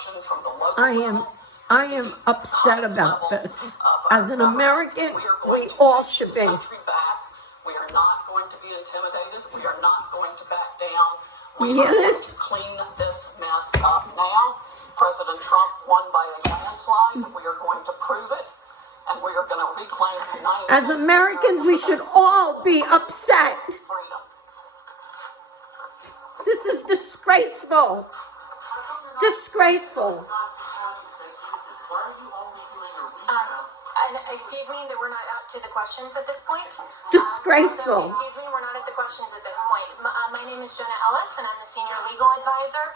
corruption from the local I am upset about this. As an American, we all should be. We are not going to be intimidated. We are not going to back down. You hear this? Clean this mess up now. President Trump won by a landslide. We are going to prove it, and we are going to reclaim the United States. As Americans, we should all be upset. Freedom. This is disgraceful. Disgraceful. Excuse me, that we're not out to the questions at this point. Disgraceful. Excuse me, we're not at the questions at this point. My name is Jenna Ellis, and I'm the senior legal advisor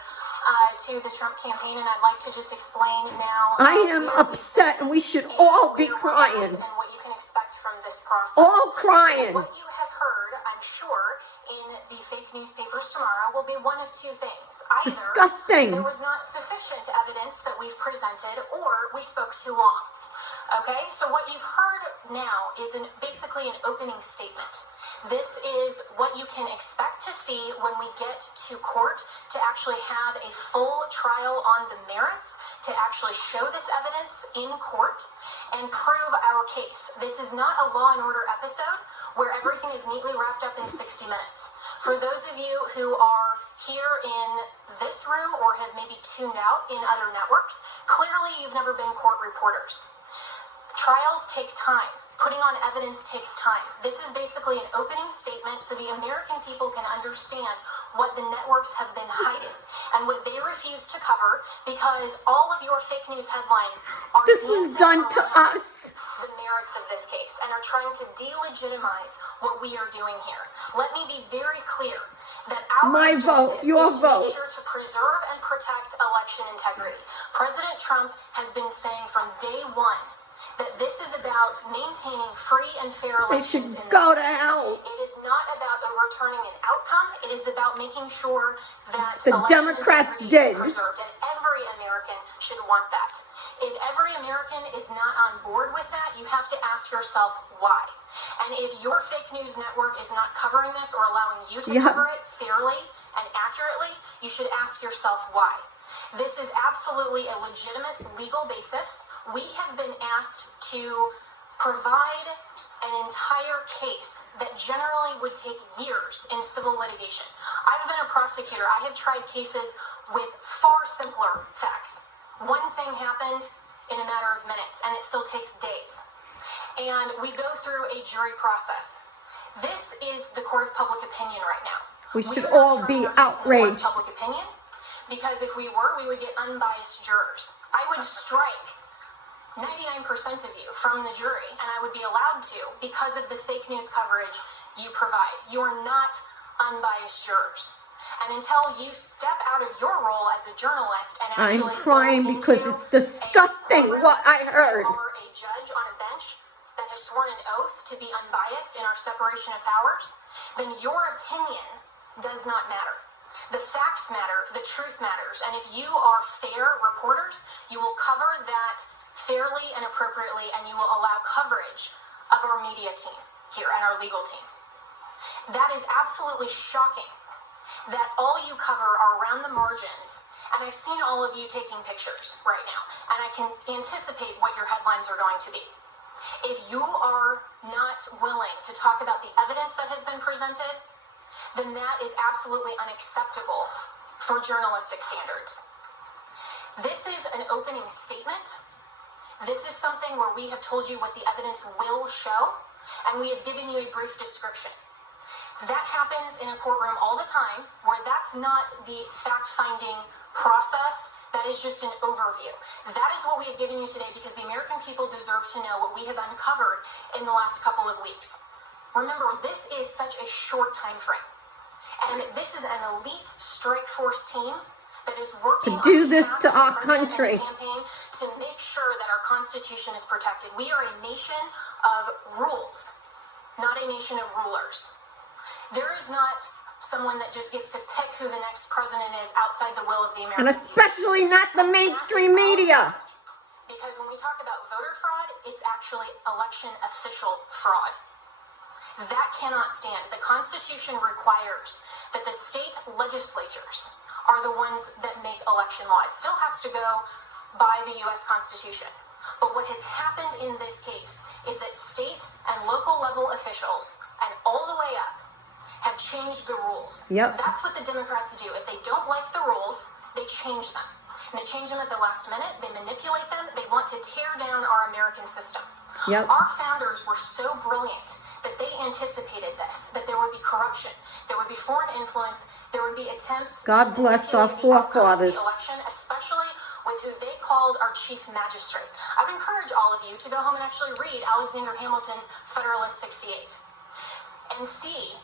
to the Trump campaign, and I'd like to just explain now. I am upset, and we should all be crying. And what you can expect from this process. All crying. What you have heard, I'm sure, in the fake newspapers tomorrow will be one of two things. Either Disgusting. there was not sufficient evidence that we've presented, or we spoke too long. Okay, so what you've heard now is basically an opening statement. This is what you can expect to see when we get to court to actually have a full trial on the merits, to actually show this evidence in court and prove our case. This is not a Law and Order episode where everything is neatly wrapped up in 60 minutes. For those of you who are here in this room or have maybe tuned out in other networks, clearly you've never been court reporters. Trials take time. Putting on evidence takes time. This is basically an opening statement so the American people can understand what the networks have been hiding and what they refuse to cover, because all of your fake news headlines are This was done to us. the merits of this case and are trying to delegitimize what we are doing here. Let me be very clear that our My vote, your is to vote. make sure to preserve and protect election integrity. President Trump has been saying from day one that this is about maintaining free and fair They elections. should go to hell. It is not about overturning an outcome. It is about making sure that The election Democrats integrity is did. preserved, and every American should want that. If every American is not on board with that, you have to ask yourself why. And if your fake news network is not covering this or allowing you to cover it fairly and accurately, you should ask yourself why. This is absolutely a legitimate legal basis. We have been asked to provide an entire case that generally would take years in civil litigation. I've been a prosecutor. I have tried cases with far simpler facts. One thing happened in a matter of minutes, and it still takes days. And we go through a jury process. This is the court of public opinion right now. We should are not all be turning our face to the court of outraged. Public opinion, because if we were, we would get unbiased jurors. I would strike 99% of you from the jury, and I would be allowed to because of the fake news coverage you provide. You are not unbiased jurors. And until you step out of your role as a journalist and I'm actually crying go because into it's disgusting a what I heard. or a judge on a bench that has sworn an oath to be unbiased in our separation of powers, then your opinion does not matter. The facts matter, the truth matters, and if you are fair reporters, you will cover that fairly and appropriately, and you will allow coverage of our media team here and our legal team. That is absolutely shocking that all you cover are around the margins, and I've seen all of you taking pictures right now, and I can anticipate what your headlines are going to be. If you are not willing to talk about the evidence that has been presented, then that is absolutely unacceptable for journalistic standards. This is an opening statement. This is something where we have told you what the evidence will show, and we have given you a brief description. That happens in a courtroom all the time, where that's not the fact-finding process. That is just an overview. That is what we have given you today, because the American people deserve to know what we have uncovered in the last couple of weeks. Remember, this is such a short time frame, and this is an elite strike force team that is working To do on this behalf to of our the president and country. the campaign to make sure that our Constitution is protected. We are a nation of rules, not a nation of rulers. There is not someone that just gets to pick who the next president is outside the will of the American And people. especially not the mainstream media. Because when we talk about voter fraud, it's actually election official fraud. That cannot stand. The Constitution requires that the state legislatures are the ones that make election law. It still has to go by the U.S. Constitution. But what has happened in this case is that state and local level officials, and all the way up, have changed the rules. Yep. That's what the Democrats do. If they don't like the rules, they change them. And they change them at the last minute. They manipulate them. They want to tear down our American system. Yep. Our founders were so brilliant that they anticipated this, that there would be corruption, there would be foreign influence, there would be attempts God to bless our manipulate the outcome of the forefathers. election, especially with who they called our chief magistrate. I would encourage all of you to go home and actually read Alexander Hamilton's Federalist 68 and see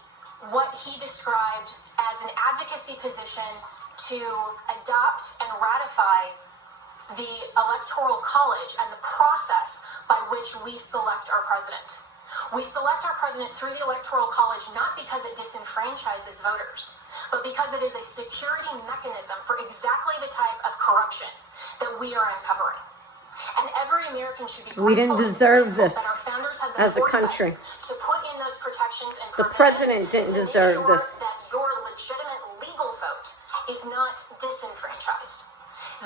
what he described as an advocacy position to adopt and ratify the Electoral College and the process by which we select our president. We select our president through the Electoral College not because it disenfranchises voters, but because it is a security mechanism for exactly the type of corruption that we are uncovering. And every American should be We didn't grateful deserve that this our founders had the as a foresight country. to put in those protections and The president didn't to make deserve sure this. that your legitimate legal vote is not disenfranchised.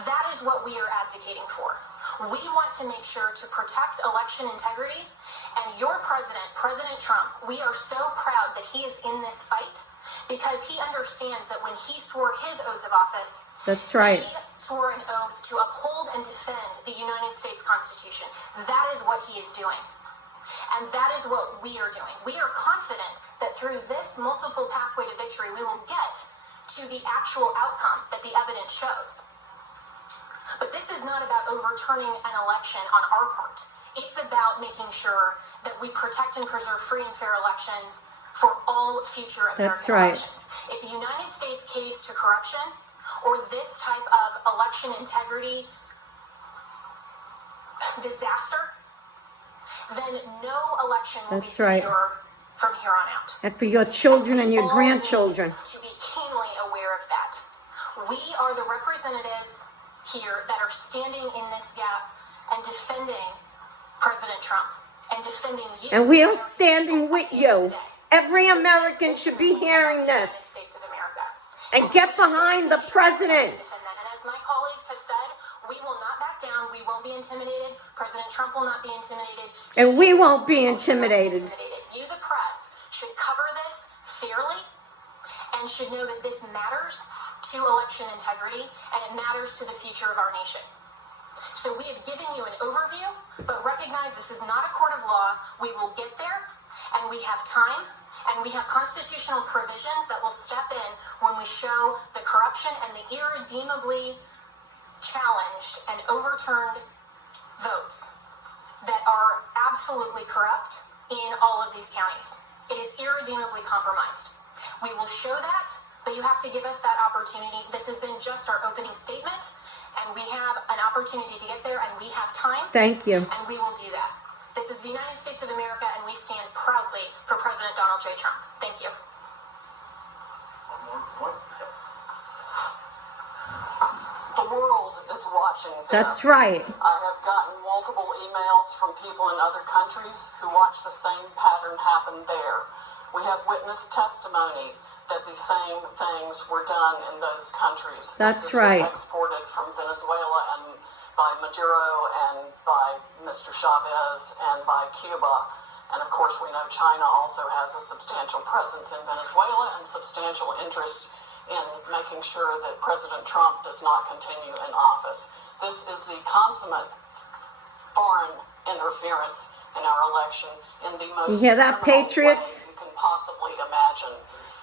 That is what we are advocating for. We want to make sure to protect election integrity, and your president, President Trump, we are so proud that he is in this fight because he understands that when he swore his oath of office, That's right. he swore an oath to uphold and defend the United States Constitution. That is what he is doing. And that is what we are doing. We are confident that through this multiple pathway to victory, we will get to the actual outcome that the evidence shows. But this is not about overturning an election on our part. It's about making sure that we protect and preserve free and fair elections for all future American That's right. elections. If the United States caves to corruption or this type of election integrity disaster, then no election will That's be right. secure from here on out. And for your children and your All grandchildren. need to be keenly aware of that. We are the representatives here that are standing in this gap and defending President Trump and defending you. And we are standing with you. Every American should be hearing this. States of America. And get behind the president. And as my colleagues have said, we will not back down. We won't be intimidated. President Trump will not be intimidated. And we won't be intimidated. You, the press, should cover this fairly and should know that this matters to election integrity and it matters to the future of our nation. So we have given you an overview, but recognize this is not a court of law. We will get there, and we have time, and we have constitutional provisions that will step in when we show the corruption and the irredeemably challenged and overturned votes that are absolutely corrupt in all of these counties. It is irredeemably compromised. We will show that, but you have to give us that opportunity. This has been just our opening statement, and we have an opportunity to get there, and we have time. Thank you. And we will do that. This is the United States of America, and we stand proudly for President Donald J. Trump. Thank you. One more point. The world is watching this. That's right. I have gotten multiple emails from people in other countries who watch the same pattern happen there. We have witnessed testimony that the same things were done in those countries. That's This right. was exported from Venezuela and by Maduro and by Mr. Chavez and by Cuba. And of course, we know China also has a substantial presence in Venezuela and substantial interest in making sure that President Trump does not continue in office. This is the consummate foreign interference in our election in the most You hear that, criminal patriots? way you can possibly imagine.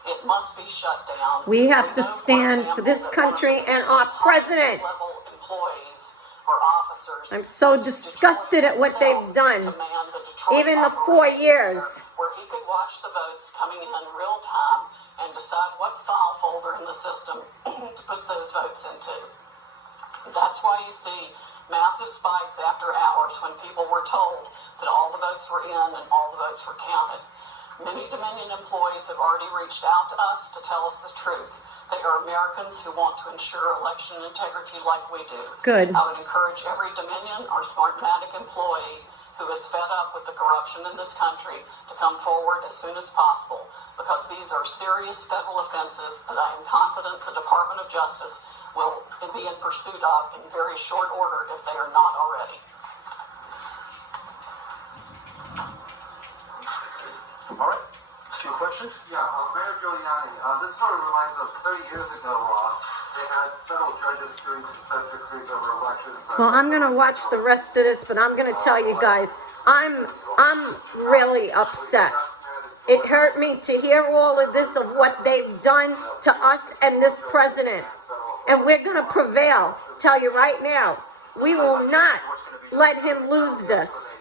It must be shut down. We have to know, stand for example, this that country one of and the our highest president. level employees or officers I'm so used disgusted Detroit at what they've himself done. to man the Detroit Even the 4 operations years. center, where he could watch the votes coming in real time and decide what file folder in the system to put those votes into. That's why you see massive spikes after hours when people were told that all the votes were in and all the votes were counted. Many Dominion employees have already reached out to us to tell us the truth. They are Americans who want to ensure election integrity like we do. Good. I would encourage every Dominion or Smartmatic employee who is fed up with the corruption in this country to come forward as soon as possible. because these are serious federal offenses that I am confident the Department of Justice will be in pursuit of in very short order if they are not already. All right, a few questions? Yeah, Mayor Giuliani, this sort of reminds us 30 years ago, they had federal judges doing consent decrees over elections. Well, I'm gonna watch the rest of this, but I'm gonna tell you guys, I'm really upset. It hurt me to hear all of this of what they've done to us and this president. And we're gonna prevail. Tell you right now, we will not let him lose this.